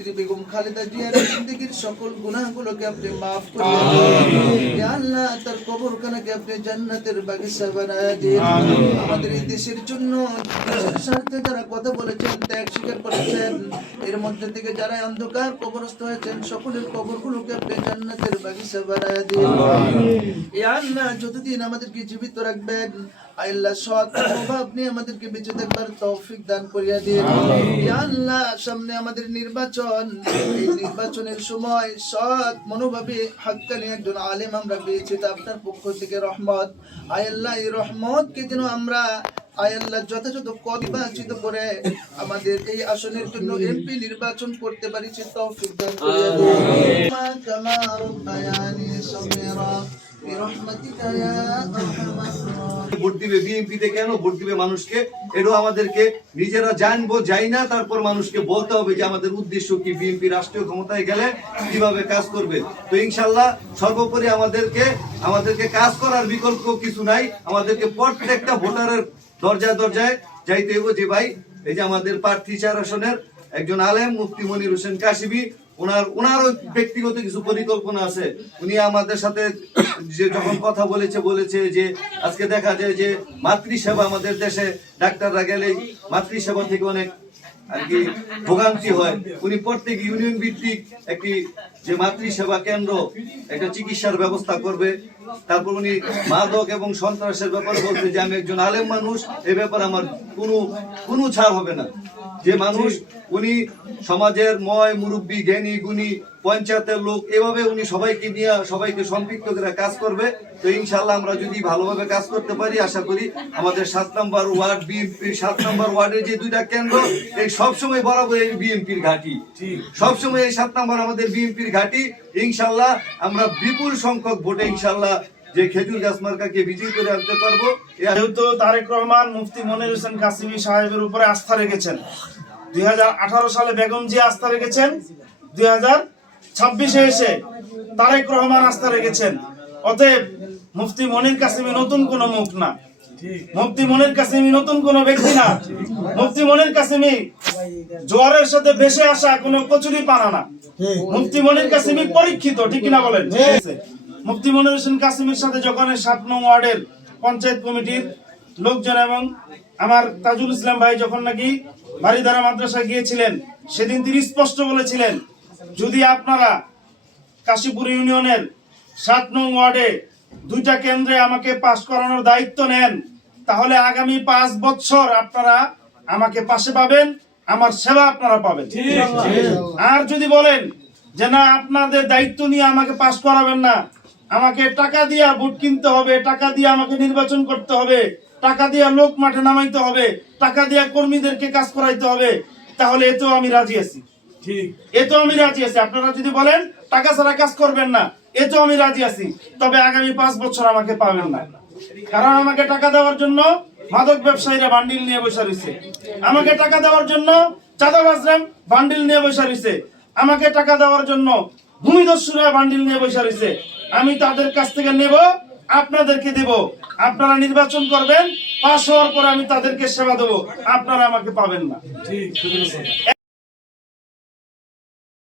নেত্রী বেগম খালেদা জিয়ার জিন্দেগীর সকল গুনাহগুলোকে আপনি মাফ করে দিন। ইয়া আল্লাহ তার কবরখানাকে আপনি জান্নাতের বাগিচা বানায় দিন। আমাদের এই দেশের জন্য দেশের স্বার্থে যারা কথা বলেছেন, ত্যাগ স্বীকার করেছেন, এর মধ্যে থেকে যারা অন্ধকার কবরস্থ হয়েছেন সকলের কবরগুলোকে আপনি জান্নাতের বাগিচা বানায় দিন। ইয়া আল্লাহ যতদিন আমাদেরকে জীবিত রাখবেন আল্লাহ সৎ মনোভাব নিয়ে আমাদেরকে বেঁচে থাকবার তৌফিক দান করিয়া দিন। ইয়া আল্লাহ সামনে আমাদের নির্বাচন, এই নির্বাচনের সময় সৎ মনোভাবে হাক্কানি একজন আলেম আমরা পেয়েছি, তা আপনার পক্ষ থেকে রহমত। আল্লাহ এই রহমতকে যেন আমরা আল্লাহ যথাযথ নির্বাচিত করে আমাদের এই আসনের জন্য এমপি নির্বাচন করতে পারি সে তৌফিক দান করিয়া দিন। কামা রাব্বায়ানি সগীরা বিরহমাতিকা ইয়া আরহামার রাহিমিন। ভোট দিবে বিএনপিতে, কেন ভোট দিবে মানুষকে, এটাও আমাদেরকে নিজেরা জানবো, যাই না তারপর মানুষকে বলতে হবে যে আমাদের উদ্দেশ্য কি, বিএনপি রাষ্ট্রীয় ক্ষমতায় গেলে কিভাবে কাজ করবে। তো ইনশাল্লাহ সর্বোপরি আমাদেরকে কাজ করার বিকল্প কিছু নাই, আমাদেরকে প্রত্যেকটা ভোটারের দরজায় দরজায় যাইতে হবে যে ভাই এই যে আমাদের প্রার্থী 4 আসনের একজন আলেম মুফতি মনির হোসেন কাশিমি, ওনারও ব্যক্তিগত কিছু পরিকল্পনা আছে। উনি আমাদের সাথে যে যখন কথা বলেছে যে আজকে দেখা যায় যে মাতৃসেবা আমাদের দেশে ডাক্তাররা গেলে মাতৃসেবা থেকে অনেক আর কি ভোগান্তি হয়। উনি প্রত্যেক ইউনিয়ন ভিত্তিক একটি যে মাতৃসেবা কেন্দ্র একটা চিকিৎসার ব্যবস্থা করবে। তারপর উনি মাদক এবং সন্ত্রাসের ব্যাপারে বলছে যে আমি একজন আলেম মানুষ, এ ব্যাপারে আমার কোনো ছাড় হবে না। যে মানুষ উনি সমাজের মুরব্বী, জ্ঞানী, গুণী, পঞ্চায়েতের লোক, এভাবে উনি সবাইকে নিয়ে সবাইকে সম্পৃক্ত করে কাজ করবে। তো ইনশাল্লাহ আমরা যদি ভালোভাবে কাজ করতে পারি, আশা করি আমাদের 7 নম্বর ওয়ার্ড বিএনপি 7 নম্বর ওয়ার্ডের যে 2টা কেন্দ্র, এই সবসময় বরাবর এই বিএনপির ঘাঁটি, সবসময় এই 7 নম্বর আমাদের বিএনপির ঘাঁটি। ইনশাল্লাহ আমরা বিপুল সংখ্যক ভোটে ইনশাল্লাহ যে খেজুর গাছ মার্কাকে বিজয়ী করে আনতে পারবো। যেহেতু তারেক রহমান মুফতি মনির হোসেন কাসিমি সাহেবের উপরে আস্থা রেখেছেন, 2018 সালে বেগম জিয়া আস্থা রেখেছেন, 2026-এ এসে তারেক রহমান আস্থা রেখেছেন। অতএব মুফতি মনির কাসিমি নতুন কোন মুখ না, মুফতি মনির কাসিমি নতুন কোন ব্যক্তি না। মুফতি মনির কাসিমি জোয়ারের সাথে ভেসে আসা কোন কচুরি পানা না। মুফতি মনির কাসিমি পরীক্ষিত, ঠিক কিনা বলেন? মুফতি মনির হোসেন কাসিমের সাথে যখন 7 নং ওয়ার্ডের পঞ্চায়েত কমিটির লোকজন এবং আমার তাজুল ইসলাম ভাই যখন নাকি বাড়িধারা মাদ্রাসা গিয়েছিলেন, সেদিন তিনি স্পষ্ট বলেছিলেন যদি আপনারা কাশীপুর ইউনিয়নের 7 নং ওয়ার্ডে 2টা কেন্দ্রে আমাকে পাস করানোর দায়িত্ব নেন, তাহলে আগামী 5 বছর আপনারা আমাকে পাশে পাবেন, আমার সেবা আপনারা পাবেন। আর যদি বলেন যে না আপনাদের দায়িত্ব নিয়ে আমাকে পাস করাবেন না, আমাকে টাকা দিয়ে ভোট কিনতে হবে, টাকা দিয়ে আমাকে নির্বাচন করতে হবে, টাকা দিয়ে লোক মাঠে নামাইতে হবে, টাকা দিয়ে কর্মীদেরকে কাজ করাইতে হবে, তাহলে এতেও আমি রাজি আছি। এতেও আমি রাজি আছি। আপনারা যদি বলেন টাকা ছাড়া কাজ করবেন না, এতেও আমি রাজি আছি। তবে আগামী 5 বছর আমাকে পাবেন না, কারণ আমাকে টাকা দেওয়ার জন্য মাদক ব্যবসায়ীরা বান্ডিল নিয়ে বসে রয়েছে, আমাকে টাকা দেওয়ার জন্য চাঁদাবাজরা বান্ডিল নিয়ে বসে রয়েছে, আমাকে টাকা দেওয়ার জন্য ভূমিদস্যুরা বান্ডিল নিয়ে বসে রয়েছে। আমি তাদের কাছ থেকে নেব, আপনাদেরকে দেব, আপনারা নির্বাচন করবেন, পাস হওয়ার পর আমি তাদেরকে সেবা দেবো, আপনারা আমাকে পাবেন না।